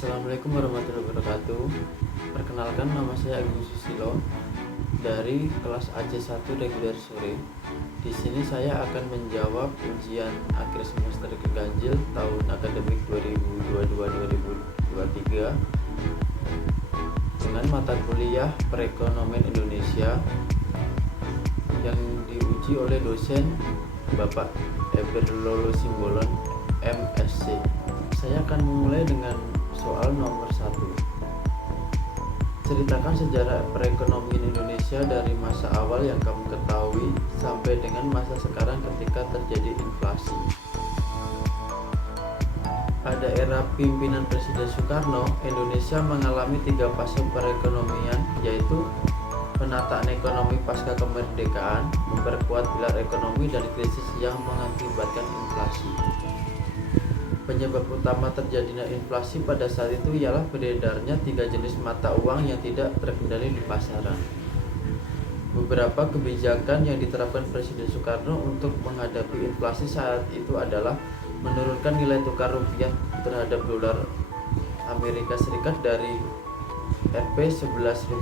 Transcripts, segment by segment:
Assalamualaikum warahmatullahi wabarakatuh. Perkenalkan, nama saya Agung Susilo dari kelas AC1 reguler sore. Di sini saya akan menjawab ujian akhir semester keganjil tahun akademik 2022-2023 dengan mata kuliah Perekonomian Indonesia yang diuji oleh dosen Bapak Eber Lolo Simbolon, MSc. Saya akan memulai dengan soal nomor 1. Ceritakan sejarah perekonomian Indonesia dari masa awal yang kamu ketahui sampai dengan masa sekarang ketika terjadi inflasi. Pada era pimpinan Presiden Soekarno, Indonesia mengalami 3 fase perekonomian, yaitu penataan ekonomi pasca kemerdekaan, memperkuat pilar ekonomi, dan krisis yang mengakibatkan inflasi. Penyebab utama terjadinya inflasi pada saat itu ialah beredarnya 3 jenis mata uang yang tidak terkendali di pasaran. Beberapa kebijakan yang diterapkan Presiden Soekarno untuk menghadapi inflasi saat itu adalah menurunkan nilai tukar rupiah terhadap dolar Amerika Serikat dari Rp 11,4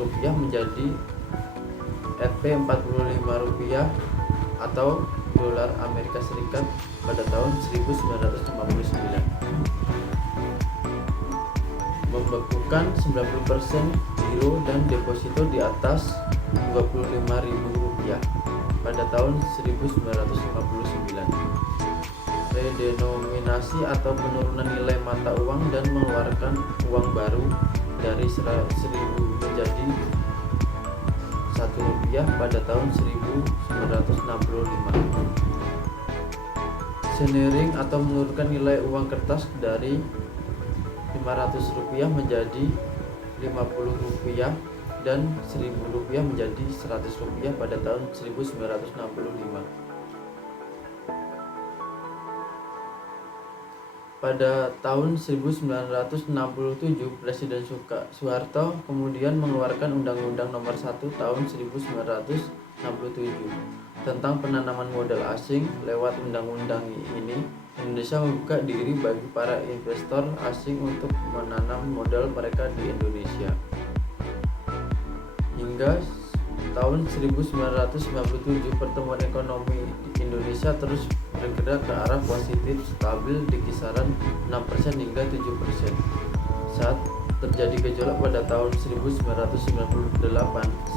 rupiah menjadi Rp 45 rupiah atau dolar Amerika Serikat pada tahun 1959. Membekukan 90% giro dan deposito di atas Rp25.000 pada tahun 1959. Redenominasi atau penurunan nilai mata uang dan mengeluarkan uang baru dari 1.000 menjadi Rp1 pada tahun 1965. Seiring atau menurunkan nilai uang kertas dari Rp500 menjadi Rp50 dan Rp1.000 menjadi Rp100 pada tahun 1965. Pada tahun 1967, Presiden Soeharto kemudian mengeluarkan Undang-Undang Nomor 1 Tahun 1967 tentang penanaman modal asing. Lewat undang-undang ini, Indonesia membuka diri bagi para investor asing untuk menanam modal mereka di Indonesia. Hingga tahun 1997, pertumbuhan ekonomi Indonesia terus bergerak ke arah positif, stabil di kisaran 6% hingga 7%. Saat terjadi gejolak pada tahun 1998,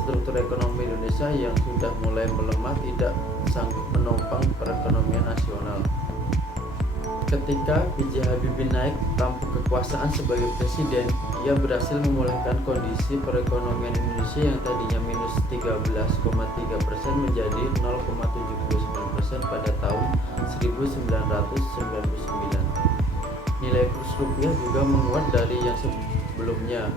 struktur ekonomi Indonesia yang sudah mulai melemah tidak sanggup menopang perekonomian nasional. Ketika B.J. Habibie naik tampuk kekuasaan sebagai presiden, ia berhasil memulihkan kondisi perekonomian Indonesia yang tadinya minus 13,3% menjadi 0,79% pada tahun 1999. Nilai kurs rupiah juga menguat dari yang sebelumnya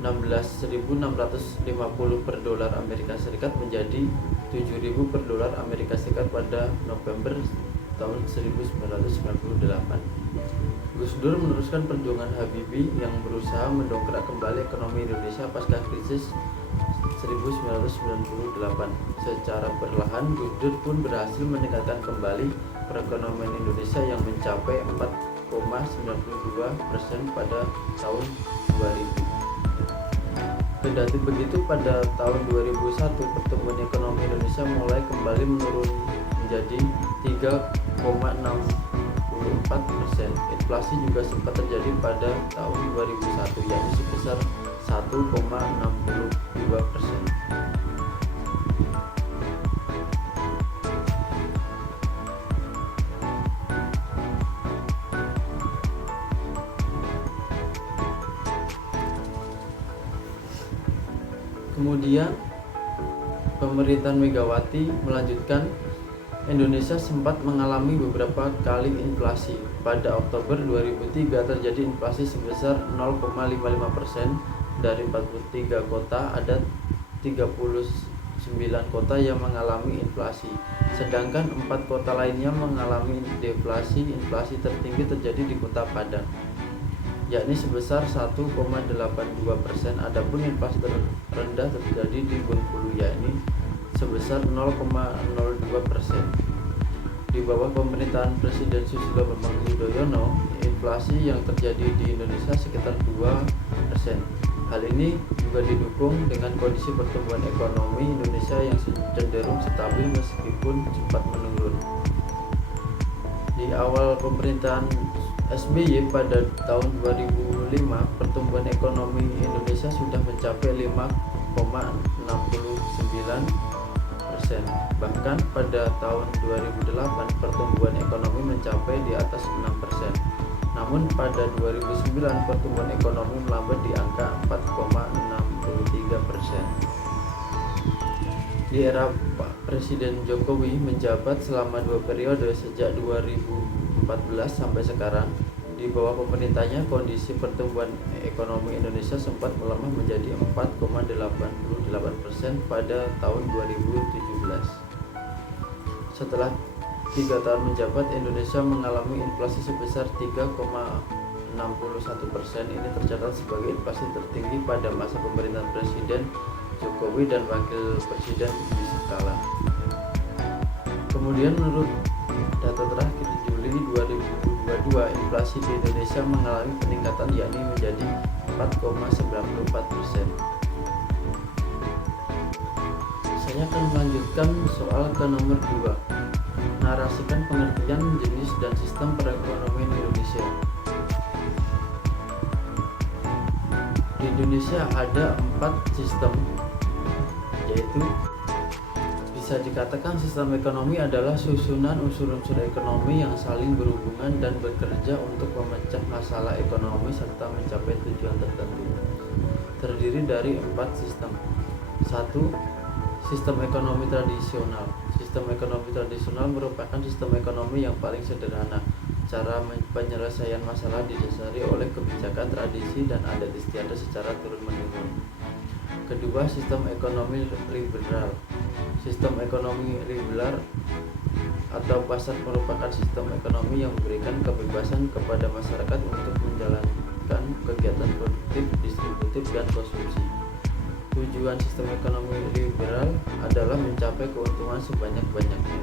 16.650 per dolar Amerika Serikat menjadi 7.000 per dolar Amerika Serikat pada November tahun 1998. Gus Dur meneruskan perjuangan Habibie yang berusaha mendongkrak kembali ekonomi Indonesia pasca krisis 1998. Secara perlahan, Gus Dur pun berhasil meningkatkan kembali perekonomian Indonesia yang mencapai 4,92% pada tahun 2000. Kendati begitu, pada tahun 2001 pertumbuhan ekonomi Indonesia mulai kembali menurun menjadi 3,64%. Inflasi juga sempat terjadi pada tahun 2001, yakni sebesar 1,62%. Kemudian pemerintahan Megawati melanjutkan. Indonesia sempat mengalami beberapa kali inflasi. Pada Oktober 2003 terjadi inflasi sebesar 0,55%. Dari 43 kota ada 39 kota yang mengalami inflasi, sedangkan 4 kota lainnya mengalami deflasi. Inflasi tertinggi terjadi di Kota Padang, yakni sebesar 1,82%. Adapun inflasi terendah terjadi di Bengkulu, yakni sebesar 0,02%. Di bawah pemerintahan Presiden Susilo Bambang Yudhoyono, inflasi yang terjadi di Indonesia sekitar 2%. Hal ini juga didukung dengan kondisi pertumbuhan ekonomi Indonesia yang cenderung stabil meskipun sempat menurun. Di awal pemerintahan SBY pada tahun 2005, pertumbuhan ekonomi Indonesia sudah mencapai 5,69%. Bahkan pada tahun 2008, pertumbuhan ekonomi mencapai di atas 6%. Namun pada 2009 pertumbuhan ekonomi melambat di angka 4,63%. Di era Pak Presiden Jokowi menjabat selama 2 periode sejak 2014 sampai sekarang, di bawah pemerintahnya kondisi pertumbuhan ekonomi Indonesia sempat melemah menjadi 4,88% pada tahun 2017. Setelah 3 tahun menjabat, Indonesia mengalami inflasi sebesar 3,61%. Ini tercatat sebagai inflasi tertinggi pada masa pemerintahan Presiden Jokowi dan Wakil Presiden Yusuf Kala. Kemudian menurut data terakhir Juli 2022, inflasi di Indonesia mengalami peningkatan yakni menjadi 4,94%. Saya akan melanjutkan soal ke nomor 2. Narasikan pengertian jenis dan sistem perekonomian Indonesia. Di Indonesia ada 4 sistem, yaitu bisa dikatakan sistem ekonomi adalah susunan unsur-unsur ekonomi yang saling berhubungan dan bekerja untuk memecah masalah ekonomi serta mencapai tujuan tertentu. Terdiri dari 4 sistem. 1. Sistem ekonomi tradisional. Sistem ekonomi tradisional merupakan sistem ekonomi yang paling sederhana. Cara penyelesaian masalah didasari oleh kebijakan, tradisi, dan adat istiadat secara turun-menurun. Kedua, sistem ekonomi liberal. Sistem ekonomi liberal atau pasar merupakan sistem ekonomi yang memberikan kebebasan kepada masyarakat untuk menjalankan kegiatan produktif, distributif, dan konsumsi. Tujuan sistem ekonomi liberal adalah mencapai keuntungan sebanyak-banyaknya.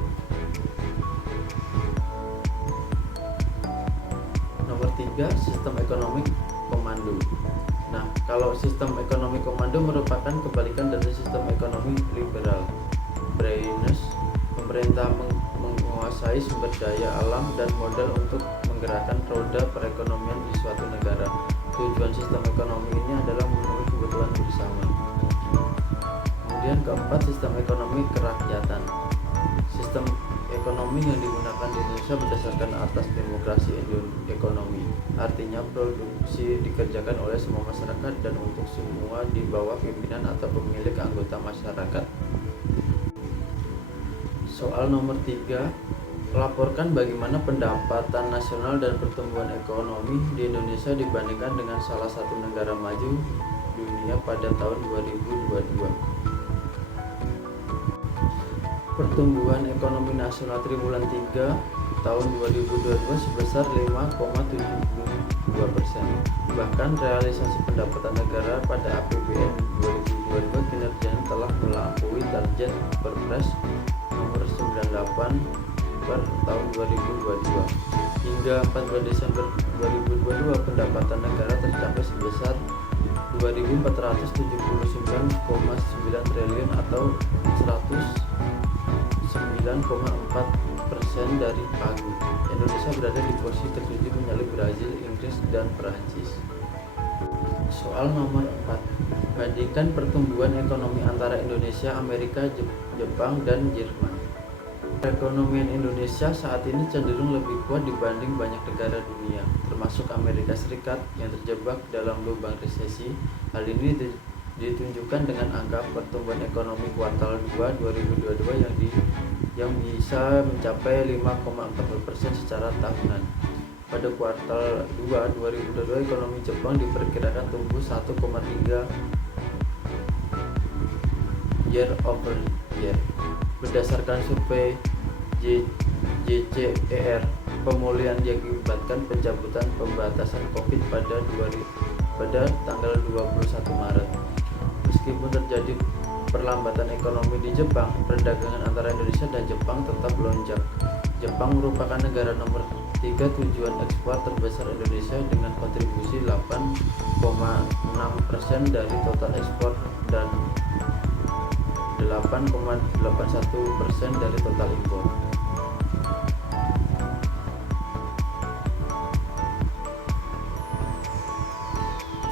Nomor 3, sistem ekonomi komando. Nah, kalau sistem ekonomi komando merupakan kebalikan dari sistem ekonomi liberal. Pemerintah menguasai sumber daya alam dan modal untuk menggerakkan roda perekonomian di suatu negara. Tujuan sistem ekonomi ini adalah memenuhi kebutuhan bersama. Kemudian keempat, sistem ekonomi kerakyatan. Sistem ekonomi yang digunakan di Indonesia berdasarkan atas demokrasi ekonomi. Artinya produksi dikerjakan oleh semua masyarakat dan untuk semua di bawah pimpinan atau pemilik anggota masyarakat. Soal nomor 3, laporkan bagaimana pendapatan nasional dan pertumbuhan ekonomi di Indonesia dibandingkan dengan salah satu negara maju dunia pada tahun 2022. Pertumbuhan ekonomi nasional triwulan 3 tahun 2022 sebesar 5,72%. Bahkan realisasi pendapatan negara pada APBN 2022 kinerjanya telah melampaui target Perpres nomor 98 per tahun 2022. Hingga 14 Desember 2022 pendapatan negara tercapai sebesar 2.479,9 triliun atau 9,4% dari pagu. Indonesia berada di posisi ke-7 menyalip Brazil, Inggris, dan Perancis. Soal nomor 4, bandingkan pertumbuhan ekonomi antara Indonesia, Amerika, Jepang, dan Jerman. Perekonomian Indonesia saat ini cenderung lebih kuat dibanding banyak negara dunia, termasuk Amerika Serikat yang terjebak dalam lubang resesi. Hal ini ditunjukkan dengan angka pertumbuhan ekonomi kuartal 2 2022 yang bisa mencapai 5,40% secara tahunan. Pada kuartal 2 2022 ekonomi Jepang diperkirakan tumbuh 1,3 year over year. Berdasarkan survei JCER, pemulihan diakibatkan pencabutan pembatasan Covid pada tanggal 21 Maret. Meskipun terjadi perlambatan ekonomi di Jepang, perdagangan antara Indonesia dan Jepang tetap melonjak. Jepang merupakan negara nomor Tiga, tujuan ekspor terbesar Indonesia dengan kontribusi 8,6% dari total ekspor dan 8,81% dari total impor.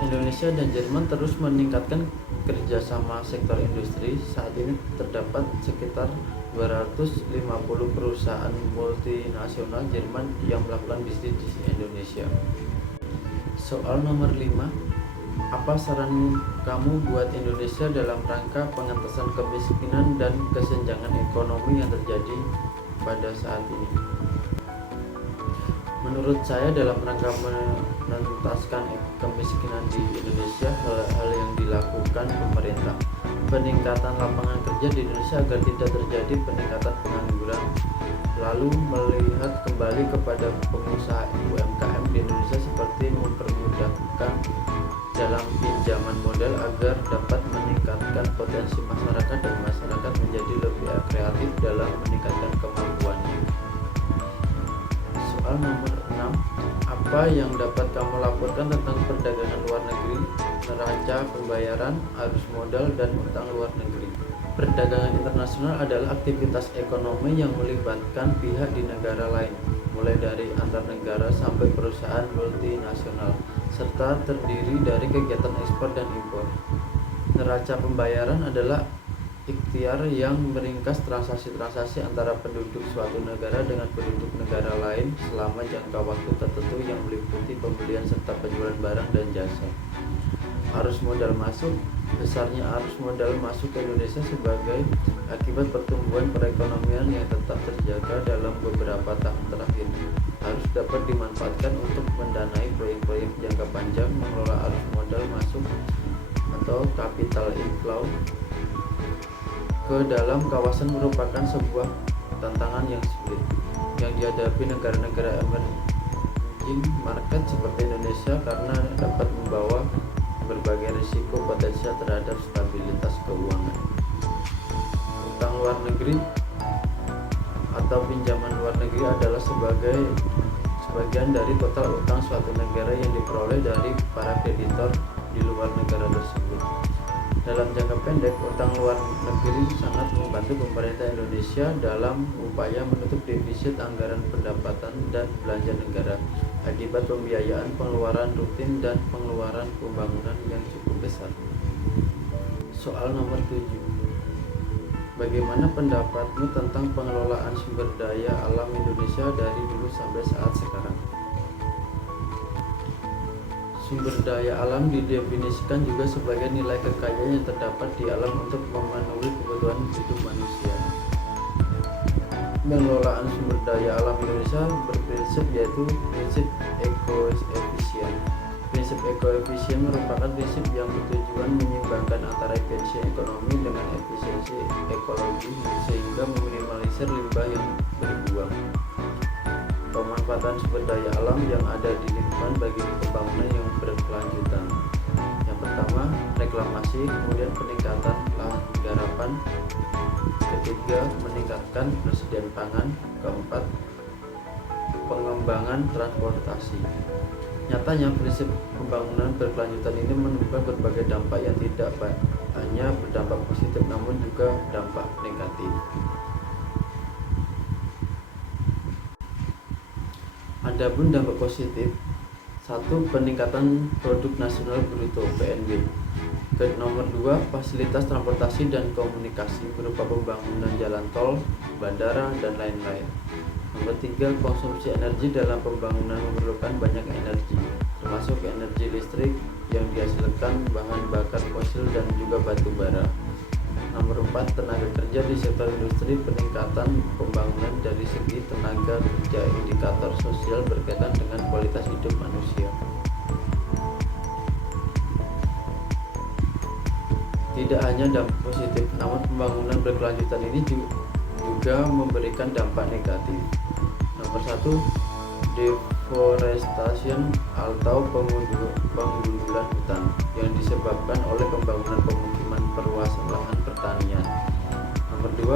Indonesia dan Jerman terus meningkatkan kerjasama sektor industri. Saat ini terdapat sekitar 250 perusahaan multinasional Jerman yang melakukan bisnis di Indonesia. Soal nomor 5, apa saran kamu buat Indonesia dalam rangka pengentasan kemiskinan dan kesenjangan ekonomi yang terjadi pada saat ini? Menurut saya, dalam rangka menuntaskan kemiskinan di Indonesia, hal-hal yang dilakukan pemerintah: peningkatan lapangan kerja di Indonesia agar tidak terjadi peningkatan pengangguran, lalu melihat kembali kepada pengusaha UMKM di Indonesia seperti mempermudahkan dalam pinjaman modal agar dapat meningkatkan potensi masyarakat dan masyarakat menjadi lebih kreatif dalam meningkatkan kemampuannya. Soal nomor 6, apa yang dapat kamu laporkan tentang perdagangan luar negeri, neraca pembayaran, arus modal, dan utang luar negeri? Perdagangan internasional adalah aktivitas ekonomi yang melibatkan pihak di negara lain, mulai dari antar negara sampai perusahaan multinasional, serta terdiri dari kegiatan ekspor dan impor. Neraca pembayaran adalah ikhtiar yang meringkas transaksi-transaksi antara penduduk suatu negara dengan penduduk negara lain selama jangka waktu tertentu yang meliputi pembelian serta penjualan barang dan jasa. Arus modal masuk: besarnya arus modal masuk ke Indonesia sebagai akibat pertumbuhan perekonomian yang tetap terjaga dalam beberapa tahun terakhir harus dapat dimanfaatkan untuk mendanai proyek-proyek jangka panjang. Mengelola arus modal masuk atau capital inflow ke dalam kawasan merupakan sebuah tantangan yang sulit yang dihadapi negara-negara emerging market seperti Indonesia karena dapat membawa berbagai risiko potensial terhadap stabilitas keuangan. Utang luar negeri atau pinjaman luar negeri adalah sebagian dari total utang suatu negara yang diperoleh dari para kreditor di luar negara tersebut. Dalam jangka pendek, utang luar negeri sangat membantu pemerintah Indonesia dalam upaya menutup defisit anggaran pendapatan dan belanja negara akibat pembiayaan pengeluaran rutin dan pengeluaran pembangunan yang cukup besar. Soal nomor 7, bagaimana pendapatmu tentang pengelolaan sumber daya alam Indonesia dari dulu sampai saat sekarang? Sumber daya alam didefinisikan juga sebagai nilai kekayaan yang terdapat di alam untuk memenuhi kebutuhan hidup manusia. Pengelolaan sumber daya alam Indonesia berprinsip yaitu prinsip ekoefisien. Prinsip ekoefisien merupakan prinsip yang bertujuan menyeimbangkan antara efisiensi ekonomi dengan efisiensi ekologi sehingga meminimalisir limbah yang dibuang. Pemanfaatan sumber daya alam yang ada di lingkungan bagi pembangunan yang berkelanjutan. Yang pertama, reklamasi, kemudian peningkatan lahan garapan, ketiga, meningkatkan persediaan pangan, keempat, pengembangan transportasi. Nyatanya, prinsip pembangunan berkelanjutan ini menimbulkan berbagai dampak yang tidak hanya berdampak positif namun juga dampak negatif. Adapun dampak positif: 1. Peningkatan produk nasional bruto (PNB). Nomor 2, fasilitas transportasi dan komunikasi berupa pembangunan jalan tol, bandara, dan lain-lain. Nomor 3, konsumsi energi dalam pembangunan memerlukan banyak energi, termasuk energi listrik yang dihasilkan bahan bakar fosil dan juga batu bara. Nomor 4, tenaga kerja di sektor industri. Peningkatan pembangunan dari segi tenaga kerja, indikator sosial berkaitan dengan kualitas hidup manusia. Tidak hanya dampak positif, namun pembangunan berkelanjutan ini juga memberikan dampak negatif. Nomor 1, deforestation atau penggundulan hutan yang disebabkan oleh pembangunan pemukiman perluasan lahan pertanian. Nomor 2,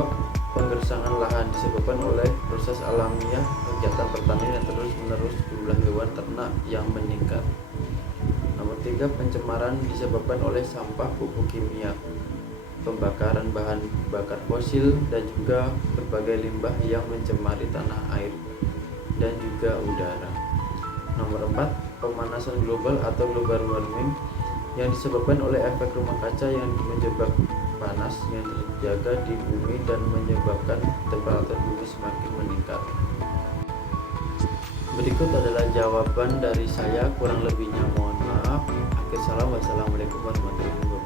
Penggersangan lahan disebabkan oleh proses alamiah kegiatan pertanian yang terus-menerus jumlah hewan ternak yang meningkat. Nomor 3, pencemaran disebabkan oleh sampah pupuk kimia, pembakaran bahan bakar fosil, dan juga berbagai limbah yang mencemari tanah air dan juga udara. Nomor 4, pemanasan global atau global warming yang disebabkan oleh efek rumah kaca yang menjebak panas yang terjaga di bumi dan menyebabkan temperatur bumi semakin meningkat. Berikut adalah jawaban dari saya, kurang lebihnya mohon maaf. Akhir salam, wassalamualaikum warahmatullahi wabarakatuh.